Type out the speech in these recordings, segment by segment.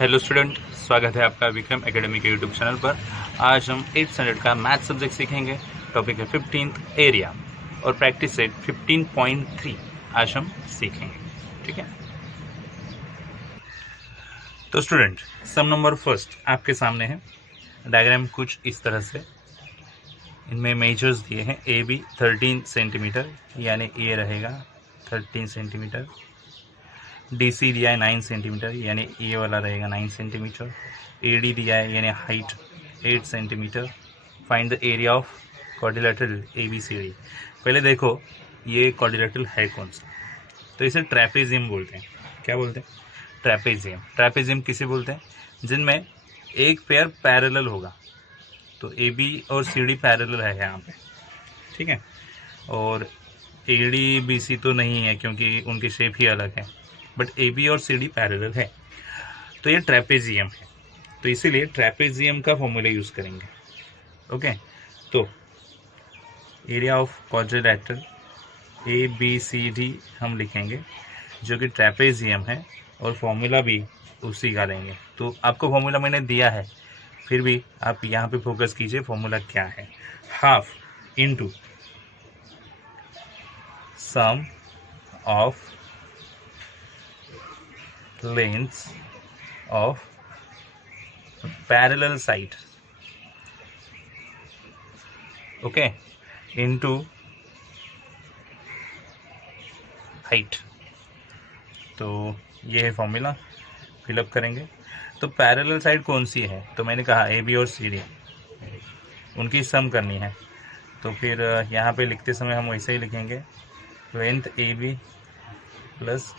Hello student, स्वागत है आपका विक्रम एकेडमी के यूट्यूब चैनल पर। आज हम 8th स्टैंडर्ड का मैथ सब्जेक्ट सीखेंगे। टॉपिक है 15th एरिया और प्रैक्टिस सेट 15.3 आज हम सीखेंगे। ठीक है, तो स्टूडेंट सम नंबर फर्स्ट आपके सामने है। डायग्राम कुछ इस तरह से, इनमें मेजर्स दिए हैं। ए बी 13 सेंटीमीटर, यानी ये रहेगा 13 सेंटीमीटर। DC दिया है 9 सेंटीमीटर, यानी ये वाला रहेगा 9 सेंटीमीटर। AD दिया है यानी height 8 centimetre. Find the area of quadrilateral ABCD। पहले देखो ये क्वाड्रिलेटरल है कौन सा, तो इसे ट्रेपेजियम बोलते हैं। क्या बोलते हैं? ट्रेपेजियम। ट्रेपेजियम किसे बोलते हैं? जिनमें एक पेयर पैरेलल होगा। तो AB और CD पैरेलल है यहाँ पे, ठीक है। और AD BC तो नहीं है क्योंकि उनकी शेप ही अलग है, बट AB और CD पैरेलल है, तो ये ट्रेपेजियम है। तो इसीलिए ट्रेपेजियम का फॉर्मूला यूज़ करेंगे। ओके, तो एरिया ऑफ क्वाड्रिलेटरल ABCD हम लिखेंगे, जो कि ट्रेपेजियम है, और फॉर्मूला भी उसी का लेंगे। तो आपको फॉर्मूला मैंने दिया है, फिर भी आप यहाँ पे फोकस कीजिए। फॉर्मूला क्या है? Half into sum of lengths of parallel side, okay, into height। तो ये है फॉर्मूला, फिलअप करेंगे। तो पैरेलल साइड कौन सी है? तो मैंने कहा AB और CD, उनकी सम करनी है। तो फिर यहाँ पे लिखते समय हम वैसे ही लिखेंगे, length AB plus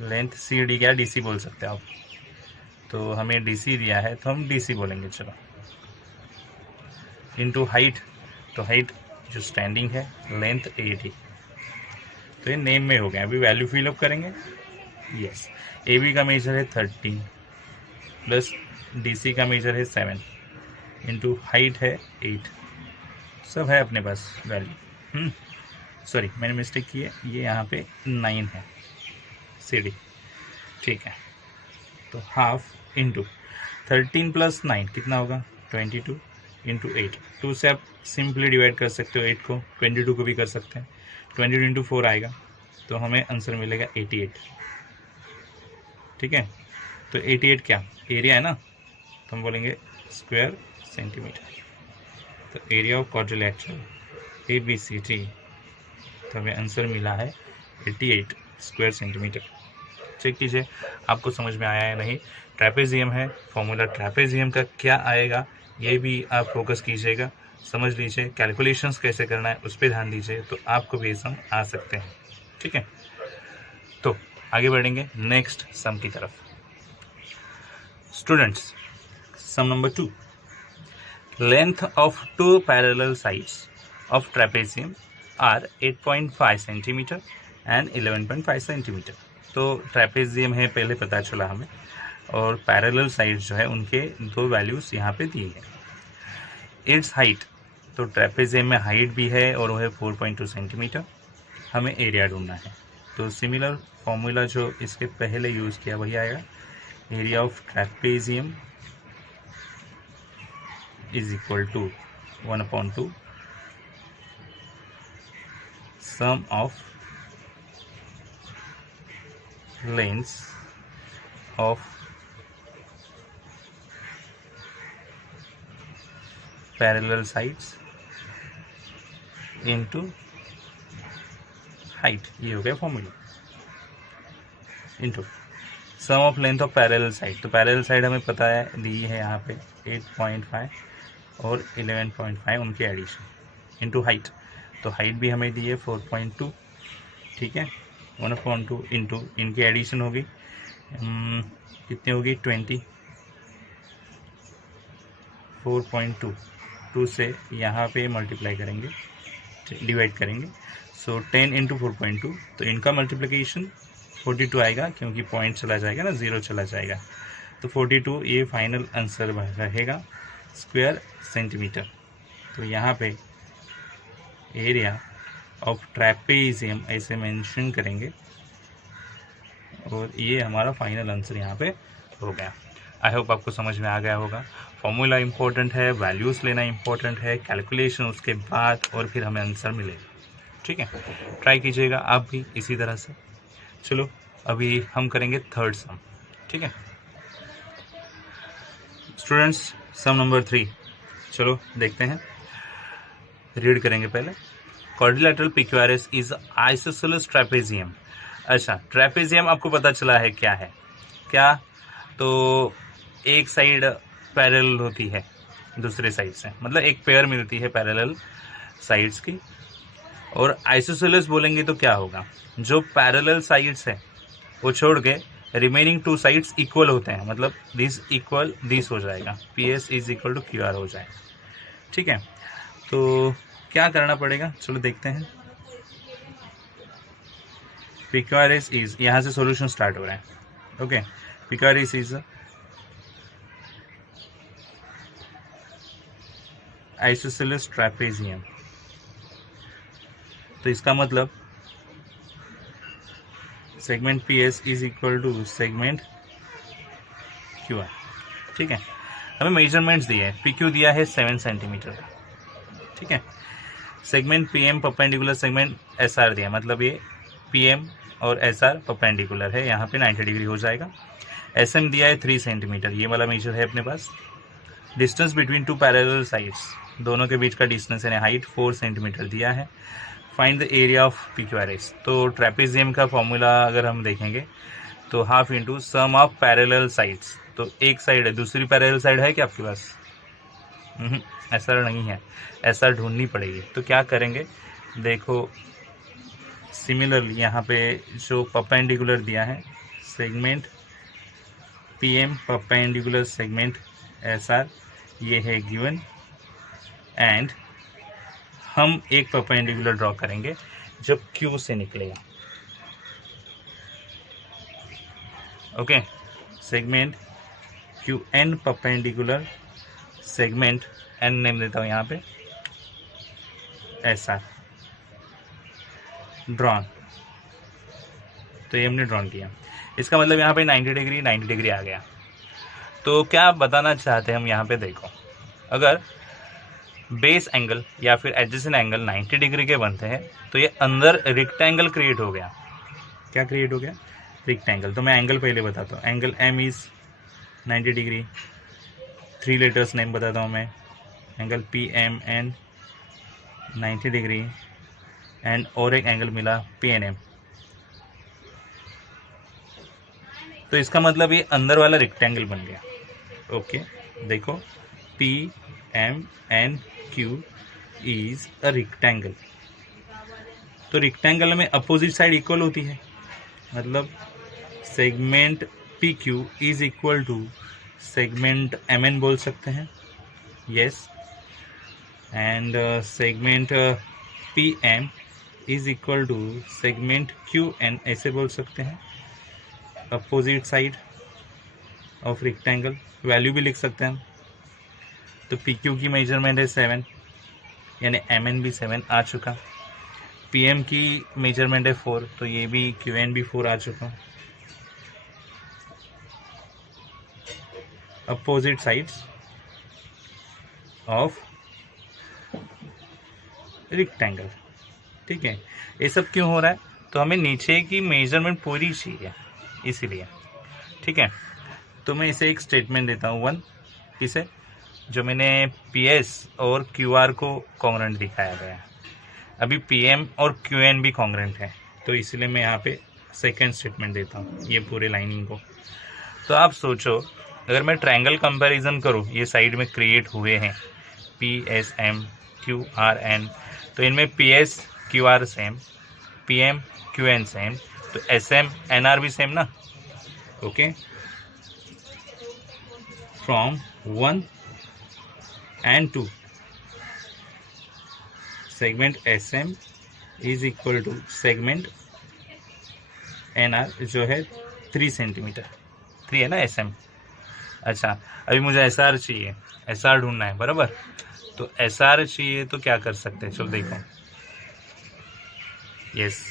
length CD, क्या DC बोल सकते हैं आप। तो हमें DC दिया है तो हम DC बोलेंगे, चलो। इनटू हाइट, तो हाइट जो स्टैंडिंग है, लेंथ AD। तो ये नेम में हो गया। अभी वैल्यू फिलअप करेंगे। यस, AB का मेजर है 13 प्लस DC का मेजर है 7 इंटू हाइट है 8। सब है अपने पास वैल्यू। सॉरी, मैंने मिस्टेक की है, ये यहाँ पे 9 है CD, ठीक है। तो हाफ इंटू 13 प्लस 9 कितना होगा? 22 इंटू 8। 2 से आप सिंपली डिवाइड कर सकते हो 8 को, 22 को भी कर सकते हैं। 22 इंटू 4 आएगा, तो हमें आंसर मिलेगा 88, ठीक है। तो 88 क्या एरिया है ना, तो हम बोलेंगे स्क्वायर सेंटीमीटर। तो एरिया ऑफ क्वाड्रिलेटरल ABCD, तो हमें आंसर मिला है 88 स्क्वायर सेंटीमीटर। चेक कीजिए आपको समझ में आया है नहीं। ट्रेपेजियम है, फॉर्मूला ट्रेपेजियम का क्या आएगा ये भी आप फोकस कीजिएगा, समझ लीजिए। कैलकुलेशंस कैसे करना है उस पर ध्यान दीजिए, तो आपको भी सम आ सकते हैं, ठीक है। तो आगे बढ़ेंगे नेक्स्ट सम की तरफ। Students, sum number 2, length of 2 parallel sides of trapezium are 8.5 centimetre and 11.5 centimetre. तो ट्रेपेजियम है पहले पता चला हमें, और पैरेलल साइड जो है उनके दो वैल्यूज यहाँ पे दिए हैं। इट्स हाइट, तो ट्रेपेजियम में हाइट भी है और वो है 4.2 सेंटीमीटर। हमें एरिया ढूंढना है। तो सिमिलर फॉर्मूला जो इसके पहले यूज़ किया वही आएगा। Area of trapezium is equal to 1/2 sum of lengths of parallel sides into height. ये हो गया formula. Into sum of length of parallel side, तो पैरेलल साइड हमें पता है दी है यहाँ पे 8.5 और 11.5 उनके एडिशन, इनटू हाइट। तो हाइट भी हमें दी है 4.2, ठीक है। 1/2 इंटू इनकी एडिशन होगी कितनी होगी? 20। 4.2 2 से यहाँ पे मल्टीप्लाई करेंगे, डिवाइड करेंगे। सो 10 इंटू 4.2, तो इनका मल्टीप्लिकेशन 42 आएगा, क्योंकि पॉइंट चला जाएगा ना, 0 चला जाएगा। तो 42 ये फाइनल आंसर रहेगा स्क्वायर सेंटीमीटर। तो यहाँ पे एरिया ऑफ ट्रेपेजियम ऐसे मेंशन करेंगे, और ये हमारा फाइनल आंसर यहाँ पे हो गया। आई होप आपको समझ में आ गया होगा। फॉर्मूला इंपॉर्टेंट है, वैल्यूज़ लेना इंपॉर्टेंट है, कैलकुलेशन उसके बाद, और फिर हमें आंसर मिलेगा। ठीक है, ट्राई कीजिएगा आप भी इसी तरह से। चलो अभी हम करेंगे थर्ड सम। ठीक है स्टूडेंट्स, सम नंबर 3 चलो देखते हैं, रीड करेंगे पहले। Quadrilateral PQRS is isosceles trapezium. अच्छा, ट्रेपेजियम आपको पता चला है क्या है? क्या तो एक साइड पैरेलल होती है दूसरे साइड से, मतलब एक पेयर मिलती है पैरेलल साइड्स की। और आइसोसेलेस बोलेंगे तो क्या होगा? जो पैरेलल साइड्स है वो छोड़ के रिमेनिंग 2 साइड्स इक्वल होते हैं, मतलब दिस इक्वल दिस हो जाएगा, PS is equal to QR हो जाएगा। ठीक है, तो क्या करना पड़ेगा, चलो देखते हैं। PQRS इज, यहाँ से सॉल्यूशन स्टार्ट हो रहा है। Okay, PQRS is isosceles trapezium. तो इसका मतलब segment PS is equal to segment QR। ठीक है, हमें मेजरमेंट्स दिए हैं। PQ दिया है 7 सेंटीमीटर। ठीक है, segment PM perpendicular segment SR दिया, मतलब ये PM और SR परपेंडिकुलर है, यहाँ पे 90 डिग्री हो जाएगा। SM दिया है 3 सेंटीमीटर, ये वाला मेजर है अपने पास। डिस्टेंस बिटवीन 2 पैरेलल साइड्स, दोनों के बीच का डिस्टेंस यानी हाइट 4 सेंटीमीटर दिया है। Find the area of PQRS। तो ट्रेपेजियम का फॉर्मूला अगर हम देखेंगे तो half into sum of parallel sides. तो एक साइड है, दूसरी पैरेलल साइड है क्या आपके पास? ऐसा नहीं है, ऐसा ढूंढनी पड़ेगी। तो क्या करेंगे, देखो सिमिलरली यहाँ पे जो परपेंडिकुलर दिया है, segment PM perpendicular segment SR, ये है गिवन। एंड हम एक परपेंडिकुलर ड्रॉ करेंगे जब Q से निकलेगा। Okay, segment QN perpendicular segment, N name देता हूँ यहाँ पे, SR ड्रॉन। तो ये हमने ड्रॉन किया, इसका मतलब यहाँ पे 90 डिग्री आ गया। तो क्या बताना चाहते हैं हम यहाँ पे, देखो अगर बेस एंगल या फिर एडजेसेंट एंगल 90 डिग्री के बनते हैं तो ये अंदर रेक्टेंगल क्रिएट हो गया। क्या क्रिएट हो गया? रेक्टेंगल। तो मैं एंगल पहले बताता हूँ। Angle M is 90 degree, 3 letters name बताता हूँ मैं। एंगल PMN 90 डिग्री, एंड और एक एंगल मिला PNM। तो इसका मतलब ये अंदर वाला रेक्टेंगल बन गया। ओके, देखो PMNQ इज अ रेक्टेंगल। तो रेक्टेंगल में अपोजिट साइड इक्वल होती है, मतलब segment PQ is equal to segment MN बोल सकते हैं, yes. And segment PM is equal to segment QN, ऐसे बोल सकते हैं, opposite side of rectangle. Value भी लिख सकते हैं हम। तो PQ की मेजरमेंट है 7, यानी MN भी 7 आ चुका। PM की मेजरमेंट है 4, तो ये भी QN भी 4 आ चुका। Opposite sides of rectangle. ठीक है, ये सब क्यों हो रहा है? तो हमें नीचे की मेजरमेंट पूरी चाहिए, इसीलिए। ठीक है, तो मैं इसे एक स्टेटमेंट देता हूँ 1, इसे जो मैंने PS और QR को कॉन्ग्रेंट दिखाया गया है। अभी PM और QN भी कॉन्ग्रेंट है, तो इसलिए मैं यहाँ पे सेकंड स्टेटमेंट देता हूँ ये पूरे लाइनिंग को। तो आप सोचो, अगर मैं ट्रायंगल कंपैरिजन करूँ, ये साइड में क्रिएट हुए हैं PSM QRN, तो इनमें PS QR same, PM QN same, तो SM NR भी सेम ना। Okay, from 1 and 2 segment SM is equal to segment NR जो है 3 सेंटीमीटर, 3 है ना SM। अच्छा, अभी मुझे SR चाहिए, SR ढूंढना है बराबर। तो SR चाहिए तो क्या कर सकते हैं, चलो देखो, यस।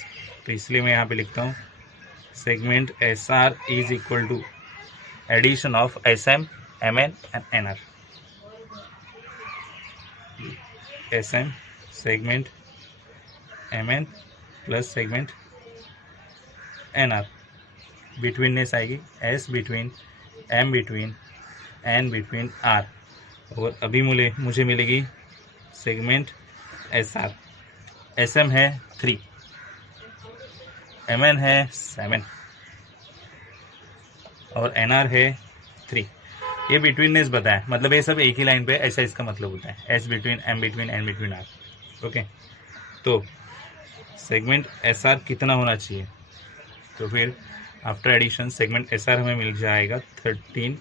तो इसलिए मैं यहाँ पे लिखता हूँ segment SR is equal to addition of SM, MN and NR. SM segment MN plus segment NR, betweenness आएगी S between M between N between R, और अभी मुझे मिलेगी सेगमेंट SR. SM है 3, MN है 7 और NR है 3. ये बिटवीननेस बताया, मतलब ये सब एक ही लाइन पे, ऐसा इसका मतलब होता है S between M between N between R. Okay, तो सेगमेंट SR कितना होना चाहिए? तो फिर आफ्टर एडिशन सेगमेंट SR हमें मिल जाएगा 13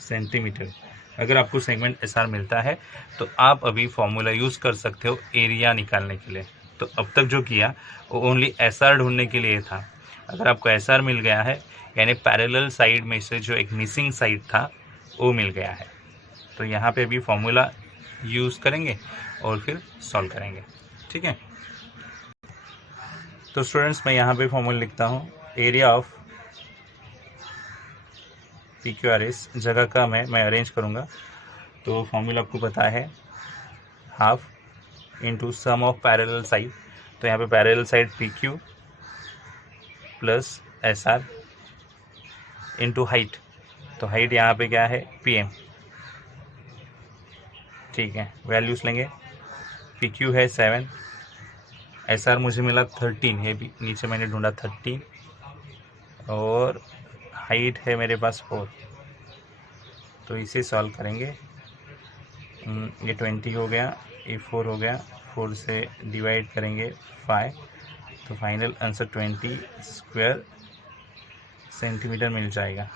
सेंटीमीटर. अगर आपको सेगमेंट SR मिलता है तो आप अभी फॉर्मूला यूज़ कर सकते हो एरिया निकालने के लिए. तो अब तक जो किया वो ओनली SR ढूंढने के लिए था. अगर आपको SR मिल गया है, यानी पैरेलल साइड में से जो एक मिसिंग साइड था वो मिल गया है, तो यहाँ पे अभी फॉर्मूला यूज़ करेंगे और फिर सॉल्व करेंगे. ठीक है, तो स्टूडेंट्स मैं यहाँ पे फॉर्मूला लिखता हूँ. एरिया ऑफ PQRS, जगह कम है, मैं अरेंज करूँगा. तो फॉर्मूला आपको पता है, half into sum of parallel side. तो यहाँ पे parallel side PQ plus SR into height. तो हाइट यहाँ पे क्या है? PM. ठीक है, वैल्यूज़ लेंगे. PQ है 7, SR मुझे मिला 13, ये भी नीचे मैंने ढूंढा 13, और हाइट है मेरे पास 4. तो इसे सॉल्व करेंगे. ये 20 हो गया, ये 4 हो गया, 4 से डिवाइड करेंगे 5, तो फाइनल आंसर 20 स्क्वायर सेंटीमीटर मिल जाएगा.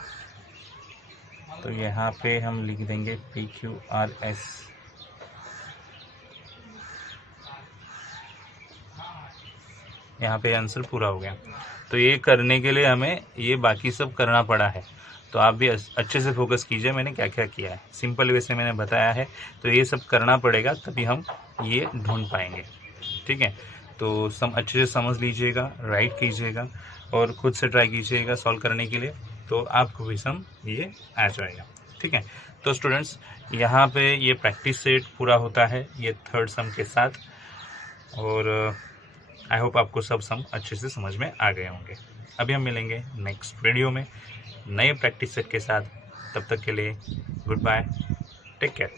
तो यहाँ पे हम लिख देंगे PQRS. यहाँ पे आंसर पूरा हो गया. तो ये करने के लिए हमें ये बाकी सब करना पड़ा है, तो आप भी अच्छे से फोकस कीजिए मैंने क्या क्या किया है. सिंपल वे से मैंने बताया है, तो ये सब करना पड़ेगा तभी हम ये ढूंढ पाएंगे. ठीक है, तो अच्छे से समझ लीजिएगा, राइट कीजिएगा और खुद से ट्राई कीजिएगा सॉल्व करने के लिए, तो आपको भी सम ये आ जाएगा. ठीक है, तो स्टूडेंट्स यहाँ पे ये प्रैक्टिस सेट पूरा होता है ये थर्ड सम के साथ, और आई होप आपको सब सम अच्छे से समझ में आ गए होंगे. अभी हम मिलेंगे नेक्स्ट वीडियो में नए प्रैक्टिस सेट के साथ. तब तक के लिए गुड बाय, टेक केयर.